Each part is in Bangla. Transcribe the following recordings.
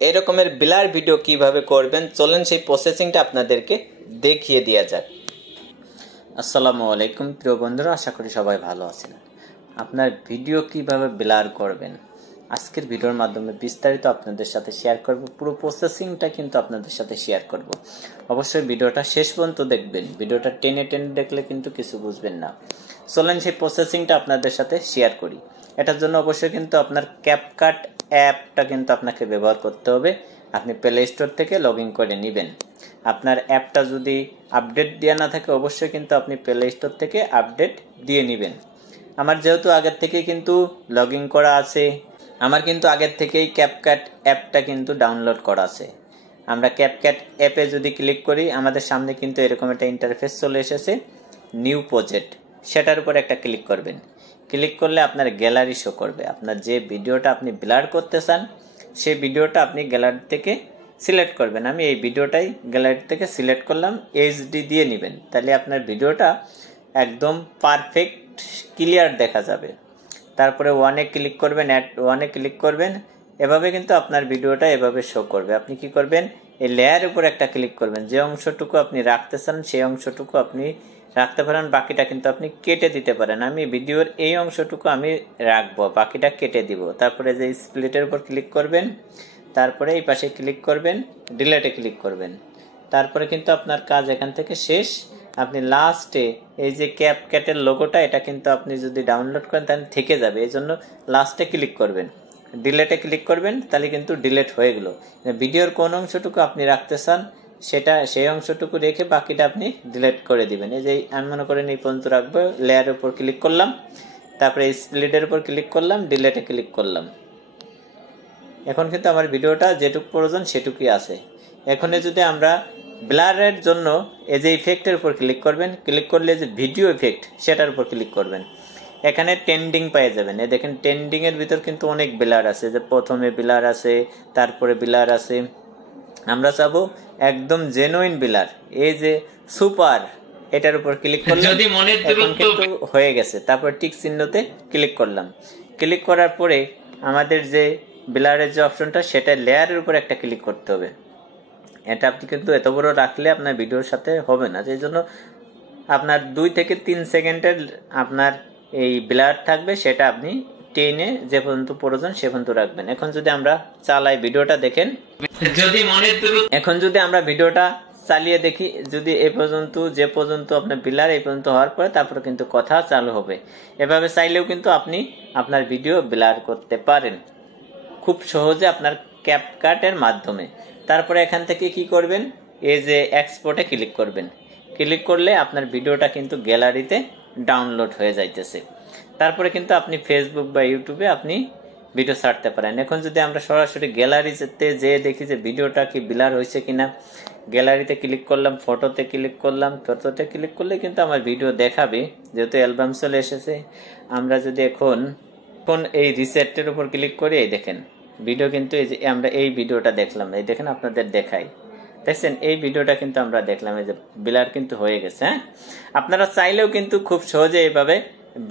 এই রকমের ব্লার ভিডিও কিভাবে করবেন চলেন সেই প্রসেসিংটা আপনাদেরকে দেখিয়ে দেওয়া যাক। আসসালামু আলাইকুম প্রিয় বন্ধুরা, আশা করি সবাই ভালো আছেন। আপনার ভিডিও কিভাবে ব্লার করবেন আজকের ভিডিওর মাধ্যমে বিস্তারিত আপনাদের সাথে শেয়ার করব। পুরো প্রসেসিংটা কিন্তু আপনাদের সাথে শেয়ার করব। অবশ্যই ভিডিওটা শেষ পর্যন্ত দেখবেন। ভিডিওটা টেনে টেনে দেখলে কিন্তু কিছু বুঝবেন না। চলেন সেই প্রসেসিংটা আপনাদের সাথে শেয়ার করি। এটার জন্য অবশ্যই কিন্তু আপনার ক্যাপকাট অ্যাপটা কিন্তু আপনাকে ব্যবহার করতে হবে। আপনি প্লে স্টোর থেকে লগ ইন করে নেবেন। আপনার অ্যাপটা যদি আপডেট দেওয়া না থাকে অবশ্যই কিন্তু আপনি প্লে স্টোর থেকে আপডেট দিয়ে নেবেন। আমার যেহেতু আগের থেকে কিন্তু লগ ইন করা আছে, আমার কিন্তু আগের থেকেই ক্যাপকাট অ্যাপটা কিন্তু ডাউনলোড করা আছে। আমরা ক্যাপকাট অ্যাপে যদি ক্লিক করি আমাদের সামনে কিন্তু এরকম একটা ইন্টারফেস চলে এসেছে, নিউ প্রজেক্ট। সেটার উপর একটা ক্লিক করবেন। ক্লিক করলে আপনার গ্যালারি শো করবে। আপনার যে ভিডিওটা আপনি ব্লার করতে চান সেই ভিডিওটা আপনি গ্যালারি থেকে সিলেক্ট করবেন। আমি এই ভিডিওটাই গ্যালারি থেকে সিলেক্ট করলাম, এইচডি দিয়ে নেবেন। তাহলে আপনার ভিডিওটা একদম পারফেক্ট ক্লিয়ার দেখা যাবে। তারপরে ওয়ানে ক্লিক করবেন, অ্যাড ওয়ানে ক্লিক করবেন। এভাবে কিন্তু আপনার ভিডিওটা এভাবে শো করবে। আপনি কি করবেন, এই লেয়ারের উপর একটা ক্লিক করবেন। যে অংশটুকু আপনি রাখতে চান সেই অংশটুকু আপনি রাখতে পারেন, বাকিটা কিন্তু আপনি কেটে দিতে পারেন। আমি ভিডিওর এই অংশটুকু আমি রাখবো, বাকিটা কেটে দিব। তারপরে যে স্প্লিটের উপর ক্লিক করবেন, তারপরে এই পাশে ক্লিক করবেন, ডিলেটে ক্লিক করবেন। তারপরে কিন্তু আপনার কাজ এখান থেকে শেষ। আপনি লাস্টে এই যে ক্যাপকাটের লোগোটা, এটা কিন্তু আপনি যদি ডাউনলোড করেন তাহলে থেকে যাবে। এই জন্য লাস্টে ক্লিক করবেন, ডিলেটে ক্লিক করবেন, তাহলে কিন্তু ডিলেট হয়ে গেল। ভিডিওর কোন অংশটুকু আপনি রাখতে চান সেই অংশটুকু রেখে বাকিটা আপনি ডিলেট করে দিবেন। এই যে আমি মনে করেন এই পর্যন্ত রাখবো। লেয়ারের উপর ক্লিক করলাম, তারপরে স্প্লিটের উপর ক্লিক করলাম, ডিলেটে ক্লিক করলাম। এখন কিন্তু আমার ভিডিওটা যেটুকু প্রয়োজন সেটুকুই আছে। এখন যদি আমরা ব্লারের জন্য এই যে ইফেক্টের উপর ক্লিক করবেন, ক্লিক করলে যে ভিডিও ইফেক্ট সেটার উপর ক্লিক করবেন। এখানে ট্রেন্ডিং পেয়ে যাবেন। এই দেখেন ট্রেন্ডিং এর ভিতর কিন্তু অনেক ব্লার আছে, যে প্রথমে ব্লার আছে, তারপরে ব্লার আছে। আমরা চাবো একদম জেনুইন ব্লার, এই যে সুপার, এটার উপর ক্লিক করলাম, এখন কিন্তু হয়ে গেছে। তারপর টিক চিহ্নতে ক্লিক করলাম। ক্লিক করার পরে আমাদের যে ব্লারের যে অপশনটা সেটা লেয়ারের উপর একটা ক্লিক করতে হবে। এটা আপনি কিন্তু এত বড় রাখলে আপনার ভিডিওর সাথে হবে না। সেই জন্য আপনার 2 থেকে 3 সেকেন্ডের আপনার এই ব্লার থাকবে, সেটা আপনি টেনে যে পর্যন্ত প্রয়োজন সে পর্যন্ত রাখবেন। এখন যদি আমরা চালাই ভিডিওটা দেখেন, এখন যদি আমরা ভিডিওটা চালিয়ে দেখি, যদি এ পর্যন্ত যে পর্যন্ত আপনার ব্লার এই পর্যন্ত হওয়ার পরে তারপরে কিন্তু কথা চালু হবে। এভাবে চাইলেও কিন্তু আপনি আপনার ভিডিও ব্লার করতে পারেন খুব সহজে আপনার ক্যাপকাটের মাধ্যমে। তারপরে এখান থেকে কি করবেন, এই যে এক্সপোর্টে ক্লিক করবেন। ক্লিক করলে আপনার ভিডিওটা কিন্তু গ্যালারিতে ডাউনলোড হয়ে যাইতেছে। তারপরে কিন্তু আপনি ফেসবুক বা ইউটিউবে আপনি ভিডিও ছাড়তে পারেন। এখন যদি আমরা সরাসরি গ্যালারিতে যেয়ে দেখি যে ভিডিওটা কি ব্লার হয়েছে কিনা, গ্যালারিতে ক্লিক করলাম, ফটোতে ক্লিক করলাম। ফটোতে ক্লিক করলে কিন্তু আমার ভিডিও দেখাবে, যেহেতু অ্যালবাম চলে এসেছে। আমরা যদি এখন এই রিসেটের উপর ক্লিক করি, এই দেখেন ভিডিও কিন্তু এই যে আমরা এই ভিডিওটা দেখলাম, এই দেখেন আপনাদের দেখাই, দেখছেন এই ভিডিওটা কিন্তু আমরা দেখলাম, এই যে ব্লার কিন্তু হয়ে গেছে। হ্যাঁ, আপনারা চাইলেও কিন্তু খুব সহজে এইভাবে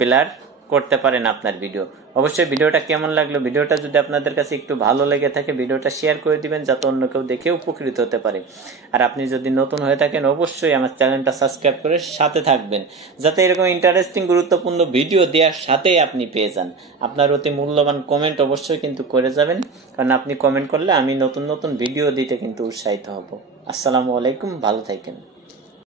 ব্লার করতে পারেন আপনার ভিডিও। অবশ্যই ভিডিওটা কেমন লাগলো, ভিডিওটা যদি আপনাদের কাছে একটু ভালো লেগে থাকে ভিডিওটা শেয়ার করে দিবেন, যাতে অন্য কেউ দেখে উপকৃত হতে পারে। আর আপনি যদি নতুন হয়ে থাকেন অবশ্যই আমার চ্যানেলটা সাবস্ক্রাইব করে সাথে থাকবেন, যাতে এরকম ইন্টারেস্টিং গুরুত্বপূর্ণ ভিডিও দেওয়ার সাথেই আপনি পেয়ে যান। আপনার অতি মূল্যবান কমেন্ট অবশ্যই কিন্তু করে যাবেন, কারণ আপনি কমেন্ট করলে আমি নতুন নতুন ভিডিও দিতে কিন্তু উৎসাহিত হব। আসসালামু আলাইকুম, ভালো থাকেন।